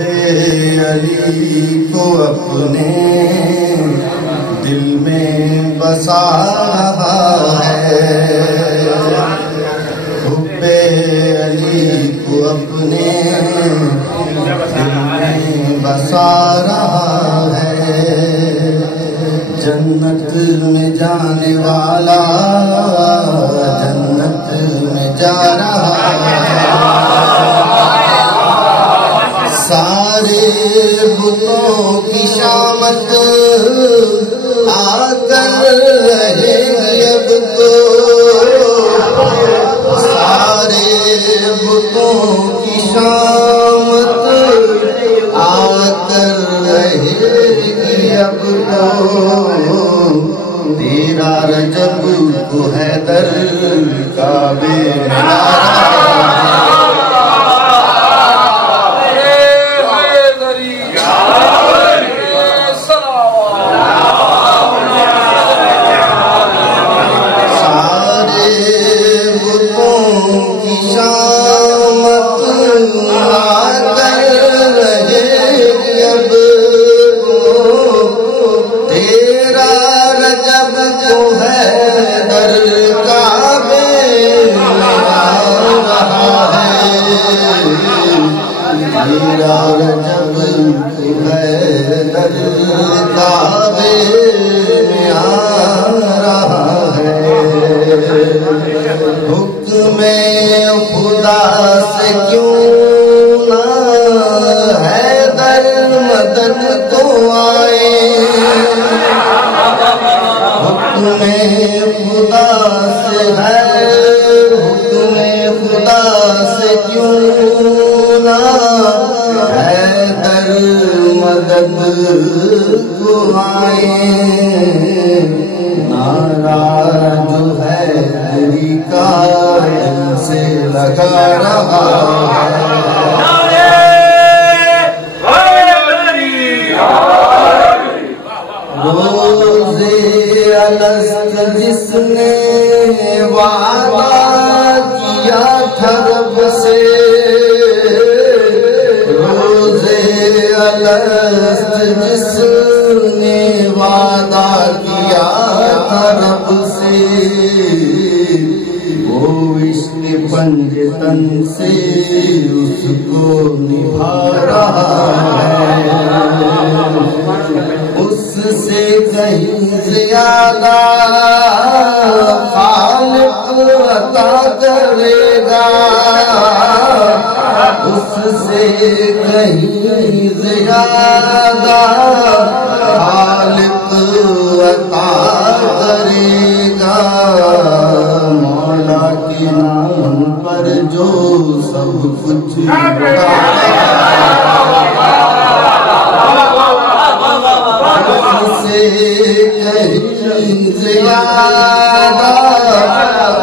علی کو اپنے دل میں بسا رہا ہے، حب علی کو اپنے دل میں بسا رہا ہے، جنت میں جانے والا جنت میں جا رہا ہے، سارے بتوں کی شامت آ کر رہے گی اب تو، سارے بتوں کی شامت آ کر رہے گی اب تو، تیرا رجب کو حیدر کعبے میں لا رہا ہے، میرا رجب حیدر کعبے میں آ رہا ہے، حکم خدا سے کیوں نہ حیدر مدد کو آئے، حکم خدا سے ہے، حکم خدا سے کیوں نہ حیدر مدد کو آئے، نعرہ جو حیدری کا دل سے لگا رہا ہے، روز الست جس نے وعدہ کیا تھا رب سے، روز الست جس نے وعدہ کیا تھا رب سے، وہ عشق پنجتن سے اس کو نبھا رہا ہے، اس سے کہیں زیادہ خالق عطا کرے گا، اس سے کہیں زیادہ خالق عطا کرے گا، مولا کے نام پر جو سب کچھ کہیں زیادہ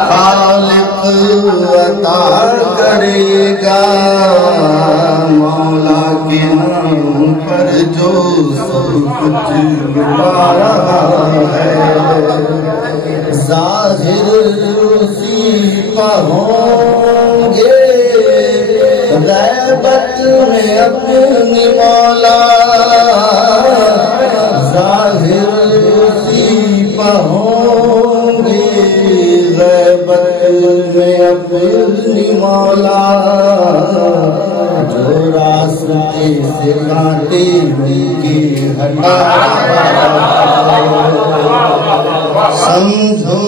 خالق عطا کرے گا، مولا کے نام پر جو سب کچھ ملا رہا ہے، ظاہر اسی کا ہوں گے غیبت میں اپنی مولا، ظاہر اسی پہ ہوں گے غیبت میں اپنی مولا، جو راستے سے کانٹے کے ہٹا سمجھو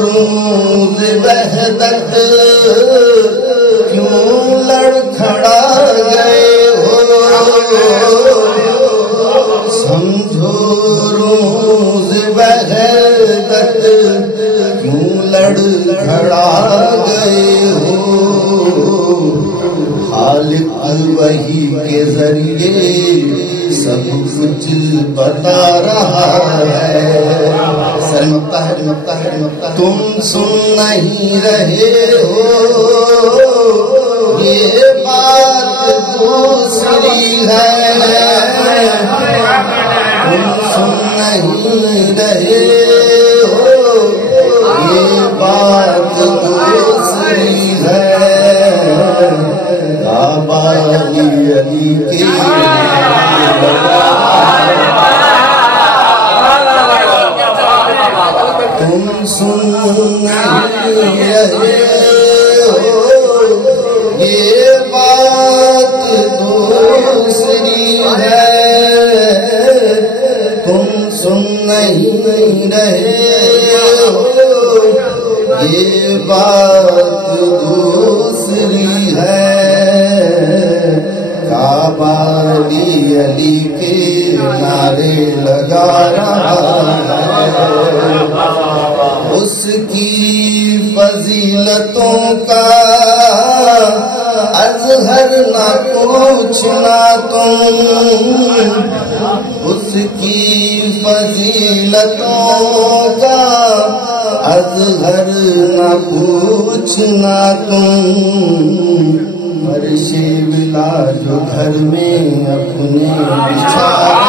روز وحدت کیوں لڑکھڑا گئے ہو، سمجھو روز وحدت کیوں لڑکھڑا گئے ہو، خالق وحی کے ذریعے سب کچھ بتا رہا ہے، سرمتا ہے مکتا ہے مکتا، تم سن نہیں رہے ہو یہ بات دوسری ہے، تم سن نہیں رہے ہو یہ بات دوسری ہے، کعبہ علی علی کی تم سن رہے ہو یہ بات دوسری ہے تم سن نہیں رہے ہو یہ بات دوسری ہے کعبہ علی کے نعرے لگا رہا ہے اس کی فضیلتوں کا اظہر نہ پوچھنا تم اس کی فضیلتوں کا اظہر نہ پوچھنا تم فرش ولا جو گھر میں اپنے بچھا